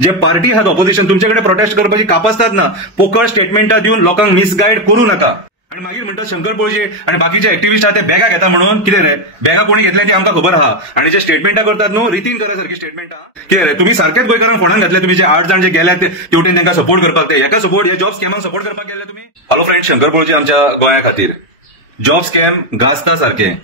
जे पार्टी आहात ऑपोजिशन तुमच्याकडे प्रोटेस्ट करपाची कापासतात ना पोकळ स्टेटमेंटा दिवन लोकांक मिसगायड करू नका। आणि मागीर म्हणतात शंकर पोळजे आणि बाकीचे एक्टिव्हिस्ट आहात ते बॅगा घेता म्हणून कितें रे बॅगा कोणी घेतल्या ती आमकां खबर आहा आणि जे स्टेटमेंटा करतात न्हू रितीन करासारखी स्टेटमेंटा कितें रे तुम्ही सारकेच गोंयकारांक फोंडान घातले तुम्ही जे 8 जाण जे गेल्यात तेवटेन तांकां सपोर्ट करपाक ते एका सपोर्ट हे जॉब स्कॅमाक सपोर्ट करपाक गेले तुम्ही। हॅलो फ्रेंड, शंकर पोळजे आमच्या गोंया खातीर जॉब स्कॅम गाजता सारखे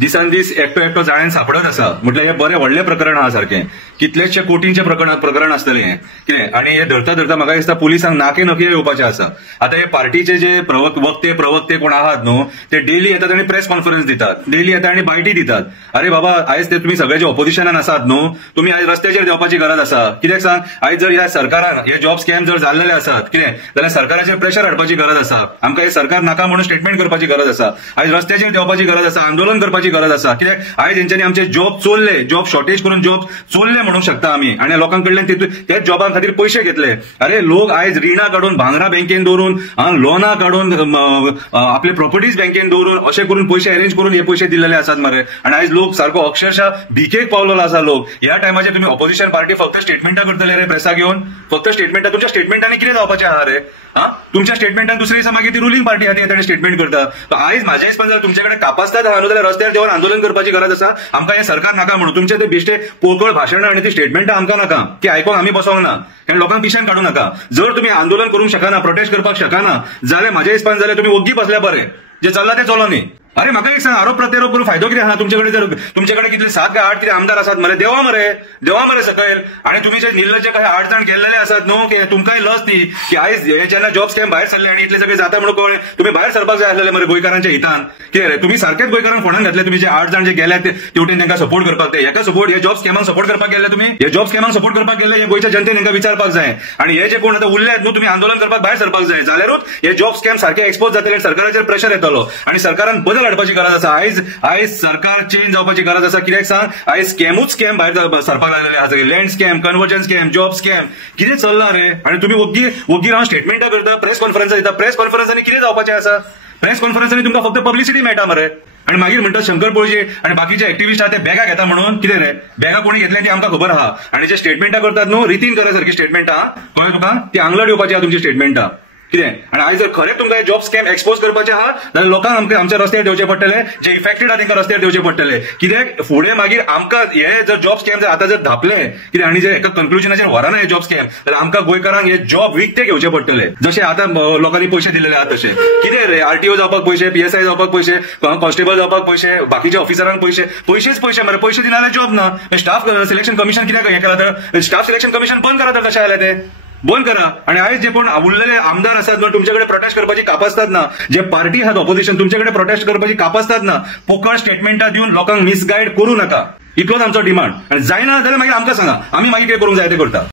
दिसान दीस एकटो जायन सापडत आसा म्हटल्यार हे बरें व्हडलें प्रकरण आहा सारखें कितलेशे कोटींचे प्रकरण आसतलें हें कितें आणि हे धरता म्हाका दिसता पुलिसांक नाके नखे येवपाचें आसा। आतां हे पार्टीचे जे प्रवक्ते कोण आहात न्हू ते डेली येतात आनी प्रेस कॉन्फरन्स दितात, डेली येतात आनी बायटी दितात। अरे बाबा आयज ते तुम्ही सगळे जे ऑपोजिशनान आसात न्हू तुम्ही आयज रस्त्याचेर देवपाची गरज आसा। कित्याक सांग, आयज जर ह्या सरकारान हे जॉब स्कॅम जर जाल्लेले आसात कितें जाल्यार सरकाराचेर प्रेशर हाडपाची गरज आसा, आमकां हे सरकार नाका म्हणून स्टेटमेंट करपाची गरज आसा, आयज रस्त्याचेर देवपाची गरज आसा, आंदोलन करपाची गरज आसा। कित्याक आयज हेंच्यांनी आमचे जॉब चोरले, जॉब शॉर्टेज करून जॉब चोरले म्हणूंक शकता आमी आणि लोकांकडल्यान त्याच जॉबा खातीर पयशे घेतले। अरे लोक आयज रिणां काडून भांगरा बँकेन दवरून लोनां काडून आपले प्रॉपर्टीज बँकेन दवरून अशें करून पयशे अरेंज करून हे पयशे दिल्लेले आसात मरे। आणि आयज लोक सारको अक्षरशः भिकेक पावलेलो आसा लोक। ह्या टायमाचेर तुम्ही ऑपोजिशन पार्टी फक्त स्टेटमेंटा करतले रे प्रेसाक घेवन, फक्त स्टेटमेंटा। तुमच्या स्टेटमेंटांनी कितें जावपाचें आहा रे? तुमच्या स्टेटमेंटान दुसरे दिसा मागीर ती रुलिंग पार्टी आहा ती स्टेटमेंट करता। आयज म्हाज्या हिसपान जर तुमच्याकडे कापासतात आहा न्हू जाल्यार रस्त्यार देवन आंदोलन करपाची गरज आसा। आमकां हे सरकार नाका म्हणून तुमचे ते बेश्टे पोकळ भाशणां आणि ती स्टेटमेंटां आमकां नाका, ती आयकोंक आमी बसोंक ना कारण लोकांक पिश्यान काडूं नाका। जर तुम्ही आंदोलन करूंक शकना, प्रोटेस्ट करपाक शकना जाल्यार म्हाज्या हिसपान जाल्यार तुम्ही ओग्गी बसल्या बरें, जे चल्ला ते चलो न्ही। अरे म्हाका एक सांग, आरोप प्रत्यारोप करून फायदो कितें आहा? तुमच्याकडे कितले 7 काय 8 कितें आमदार आसात मरे, देवा मरे सकयल। आणि तुम्ही जे निर्लज्ज काही 8 जाण गेल्लेले आसात न्हू की तुमकांय लस ती की आयज हे जेन्ना जॉब स्कॅम भायर सरले आणि इतले सगळे जाता म्हणून कळ्ळें तुम्ही भायर सरपाक जाय आसलेले मरे गोंयकारांच्या हितान। कितें रे तुम्ही सारकेच गोंयकारांक फोंडान घातले तुम्ही जे 8 जाण जे गेल्यात तेवटेन तांकां सपोर्ट करपाक ते एका सपोर्ट हे जॉब स्कॅमाक सपोर्ट करपाक गेले तुम्ही, हे जॉब स्कॅमाक सपोर्ट करपाक गेले हे गोंयच्या जनतेन तांकां विचारपाक जाय। आणि हे जे कोण आतां उरले न्हू तुम्ही आंदोलन करपाक भायर सरपाक जाय जाल्यारूच हे जॉब स्कॅम सारखे एक्सपोज जातले, सरकाराचेर प्रेशर येतलो आणि सरकारान बदल हाडपाची गरज आसा। आयज सरकार चेंज जावपाची गरज आसा। कित्याक सांग, आयज स्कॅम भायर सरपाक लागलेले आसा, land scam, conversion scam, job scam कितें चल्ला रे? आणि तुम्ही ओग्गी रावन स्टेटमेंटा करता, प्रेस कॉन्फरन्स दिता, प्रेस कॉन्फरन्सांनी कितें जावपाचें आसा? प्रेस कॉन्फरन्सांनी तुमकां फक्त पब्लिसिटी मेळटा मरे। आणि मागीर म्हणतात शंकर पोळजे आणि बाकीचे एक्टिव्हिस्ट आहात ते बॅगा घेता म्हणून कितें रे बॅगा कोणी घेतल्या ती आमकां खबर आहा आणि जे स्टेटमेंटा करतात न्हू रितीन करासारखी स्टेटमेंटा कळ्ळें तुका, ती आंगलट येवपाची आहा तुमची स्टेटमेंटा कितें। आणि आयज जर खरेंच तुमकां जॉब स्कॅम एक्सपोज करपाचे आहा जाल्यार लोकांक आमच्या रस्त्यार देवचे पडटले, जे इफेक्टेड आहा तांकां रस्त्यार देवचे पडटले। कित्याक फुडें मागीर आमकां हे जर जॉब स्कॅम जर आतां जर धापले कितें आणि जर एका कन्क्लुजनाचेर व्हरना हे जॉब स्कॅम जाल्यार आमकां गोंयकारांक हे जॉब विकते घेवचे पडटले, जशे आतां लोकांनी पयशे दिलेले आहात तशे। कितें रे आरटीओ जावपाक पयशे, PSI जावपाक पयशे, कॉन्स्टेबल जावपाक पयशे, बाकीच्या ऑफिसरांक पयशेच पयशे मरे, पयशे दिना जाल्यार जॉब ना। स्टाफ सिलेक्शन कमिशन कित्याक हें केलां तर स्टाफ सिलेक्शन कमिशन बंद करा तर कशें आयलें ते बंद करा। आणि आयज जे कोण उरलेले आमदार आसात ना तुमच्याकडे प्रोटेस्ट करपाची कापासतात ना, जे पार्टी आहात ऑपोजिशन तुमच्याकडे प्रोटेस्ट करपाची कापासतात ना पोकळ स्टेटमेंटा दिवन लोकांक मिसगायड करू नका, इतलोच आमचो डिमांड। आणि जायना जाल्यार मागीर आमकां सांगा, आमी मागीर कितें करूंक जाय ते करता।